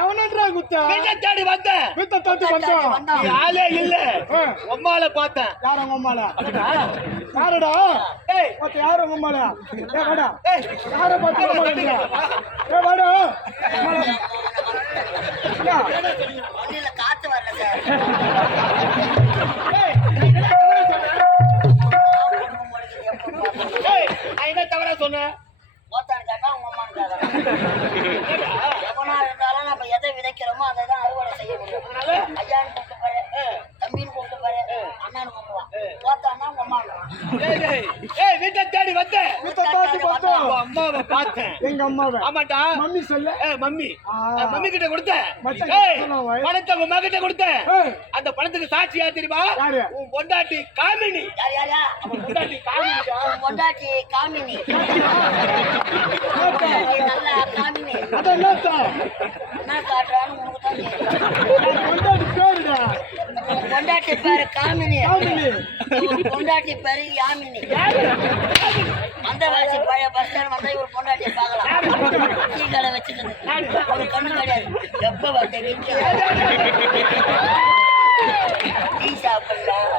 எவனன்றா குத்தா? வீட்டை தேடி ஆளே இல்ல. உம்மால பார்த்தேன். யார் உங்க யாருடா? ஏய். மத்த யார் உங்க அம்மால ஏ வாடா. ஏய். யார பார்த்து வாடா அம்மால. என்ன? ஒண்ணுல காத்து வரல சார் ஏய். ஏய் நான் என்ன தவறா உங்க அம்மான்னு விதைக்கிறோமோ அதை தான் அறுவடை செய்ய முடியும் ஐயான்னு கூப்பிட்டு பாரு தம்பின்னு கூப்பிட்டு பாரு அண்ணான்னு கூப்பிடுவான் உங்க அம்மான்னு ஏய் வீட்டை தேடி அம்மாவை பார்த்தேன். எங்க அம்மாவை? ஆமாட்டா மம்மி சொல்ல? ஏய் மம்மி. மம்மி கிட்ட கொடுத்தேன் மச்சான் ஏய். பணத்தை உங்க அம்மா கிட்ட கொடுத்தேன் ஏய், அந்த பணத்துக்கு சாட்சி யார் தெரியுமா? யாரு? உன் பொண்டாட்டி காமினி. யார் யாரா அவன் பொண்டாட்டி காமினிடா உன் பொண்டாட்டி காமினி. நல்லா காமினி. அதான் என்னத்தா? என்ன காட்டுறான்னு உனக்கு தான் தெரியும் என் பொண்டாட்டி பேருடா. உன் பொண்டாட்டி பேரு காமினி. பொண்டாட்டி பேரு யாமினி. வந்தவாசி பழைய பஸ் ஸ்டாண்ட் வந்தா இவர் பொண்டாட்டியை பார்க்கலாம். டீ கடை வச்சுக்கிறது ஒரு கண்ணு கிடையாது. எப்ப வந்த டீ சாப்பிடலாம்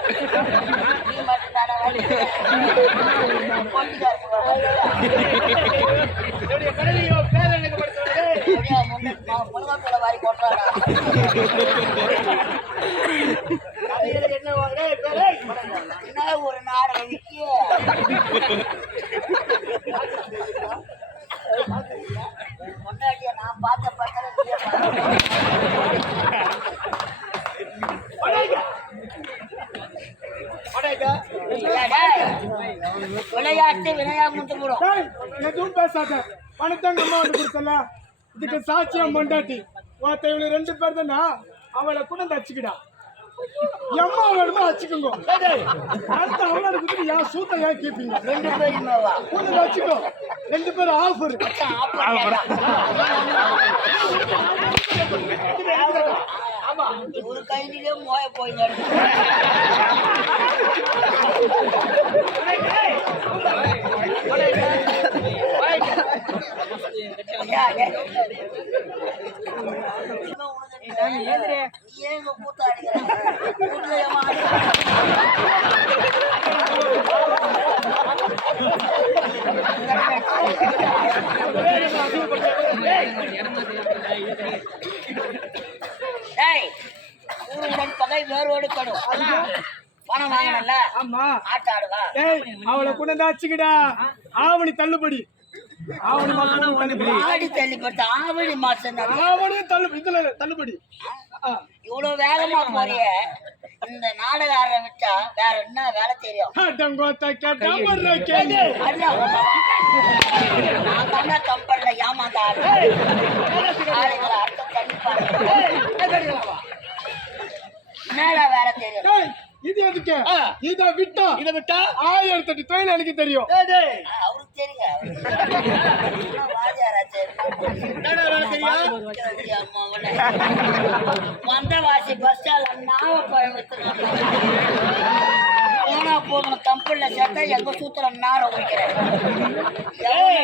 டீ மட்டும் தானே என்னுடைய கடலையோ பேர் எனக்கு படுத்துறது முருகப்பிள்ளை வாரி கொட்டுறாடா அது என்ன ஏய் பேர் ஏய் என்ன ஒரு நாடகம் விக்கிய பொண்டாட்டிய நான் பார்த்த அடேங்க விளையாட்டு விளையாட்டு போடும். டேய், எதுவும் பேசாத. பணத்தை எங்க அம்மா வந்து கொடுத்தல இதுக்கு சாட்சியம் பொண்டாட்டி ஒருத்த இவனு ரெண்டு பேர் தானே? அவளை கூட வந்து எம்மா வேணுமா அச்சுக்குங்க அடுத்து அவளோட குடுத்து ஏன் சூத்த ஏன் கேப்பீங்க ரெண்டு பேருமேவா கூட வச்சுக்கோ ரெண்டு பேரும் ஆஃபர் ஆமா ஒரு கையிலே மோய கூட்டுல ஏமா டேய் ஊருடன் பகை வேரோடு கடும் பணம் வாங்கணும்ல? ஆமா. ஆட்ட ஆடுவா டேய் அவளை கூட வந்து அச்சுக்கிடா ஆவணி தள்ளுபடி. ஆவணி மாசம் தள்ளுபடி. ஆடி தள்ளிப்பட்ட ஆவணி மாசம் ஆவணியும் தள்ளுபடி. இதுல தள்ளுபடி. இவ்வளவு வேகமா போறிய. இந்த நாடக ஆடுற விட்டா வேற என்ன வேலை தெரியும்? நான் தானே கம்பெனில ஏமாந்த ஆளு ஆளுங்களை அர்த்தம் தள்ளி பாருங்க என்னடா வேலை தெரியும். இது எதுக்கு. இத விட்டா இதை விட்டா? ஆயிரத்தி எட்டு தொழில் எனக்கு தெரியும். அவனை. வந்தவாசி பஸ் ஸ்டாண்ட்ல நாவப்பழம் வித்துருக்காங்க. போனா போகணும் கம்பெனில சேர்த்தா எங்க சூத்திர நாரம் வைக்கிறேன்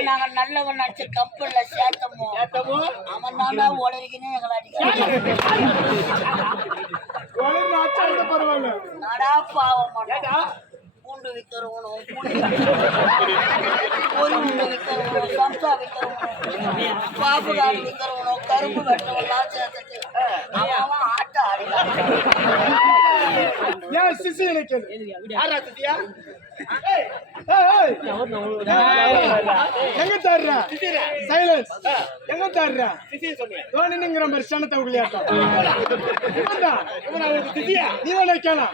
நாங்க நல்லவன் நினைச்சு கம்பெனில சேர்த்தமோ? அவன் தாண்டா உளறிக்கினே எங்களை அடிக்கிறான். நாடா பாவம் பூண்டு ஒரு உண்டு விற்கிறவனும் சம்சா விற்கிறவனும் பாப்புகாடு விற்கிறவனும் கரும்பு வெட்டவெல்லாம் சேர்த்துட்டு. அவன் ஆட்ட ஆடினான் ஏன் சிசி எனக்கு யாரா. எங்க சைலன்ஸ். எங்க மாதிரி சனத்தை உங்களியாட்டம் நீ வேணா கேளா.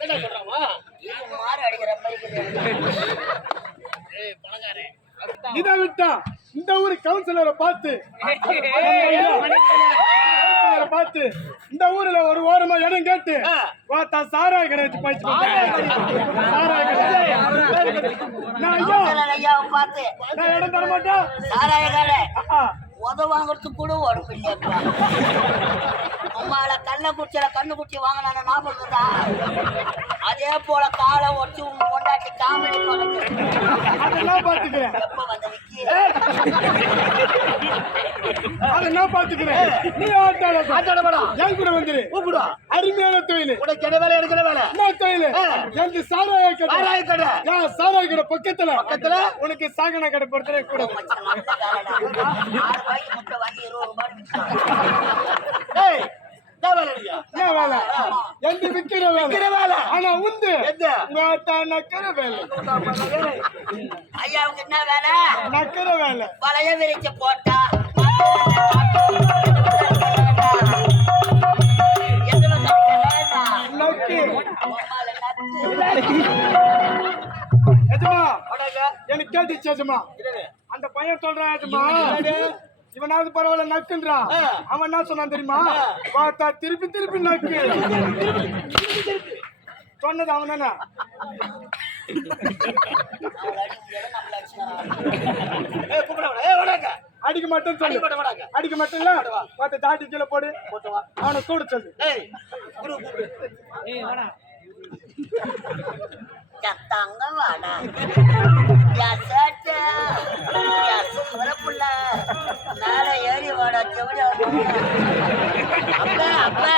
என்ன சொல்றாமா இது மாறு அடிக்கிற மாதிரி இருக்குது. ஏய் பணக்காரே இதை விட்டா இந்த ஊர் கவுன்சிலரை பார்த்து பார்த்து இந்த ஊர்ல ஒரு ஓரமா இடம் கேட்டு. பார்த்தா சாராய கடை வச்சு போயிட்டு சாராய கடை. நான் ஐயா நான் இடம் தர மாட்டேன். சாராய கடை. ஆ, உத வாங்குறதுக்கு கூட உடம்பு இல்லையாப்பா அம்மால கள்ள குச்சியில கண்ணு குச்சி வாங்கினான ஞாபகம் இருக்குதா அதே போல காலை ஒட்டி உங்க கொண்டாட்டி காமெடி பாத்துக்கிறேன் எப்ப வந்த விக்கி? அதெல்லாம் பாத்துக்கிறேன் நீ ஆட்டாள என் கூட வந்துரு. அருமையான தொழில். உனக்கு என்ன வேலை எடுக்கிற வேலை? என்ன தொழில்? எந்த சாராய கடை? யா சாராய கடை பக்கத்துல. பக்கத்துல? உனக்கு சாகன கடை பொறுத்தவரை கூட. மச்சான், நல்ல வேலைடா. ஆறு ரூபாய்க்கு முட்டை வாங்கி இருபது ரூபாய்க்கு விற்கிறான். ஏய்! என்ன வேலை? எந்த விக்கிற வேலை? விக்கிற வேலை. ஆனா உந்து நக்கிற வேலை. ஐயாவுக்கு என்ன வேலை? நக்கிற வேலை. வளைய விரிச்சு போட்டா? எனக்கு கேட்டுச்சு? அந்த பையன் சொல்றான் இவனாவது பரவாயில்ல நக்குன்றான் அவன் என்ன சொன்னான் தெரியுமா? பார்த்தா திருப்பி திருப்பி நக்கு சொன்னது அவன் தானே? அடிக்க மாட்டேன்னு சொல்லு. அடிக்க அடிக்க மாட்டேன்ல? பார்த்து தாட்டி கீழே போடு. அவனை கூட சொல்லு தங்க வாடா. மேல ஏறி வாடா செவடி அப்பா அப்பா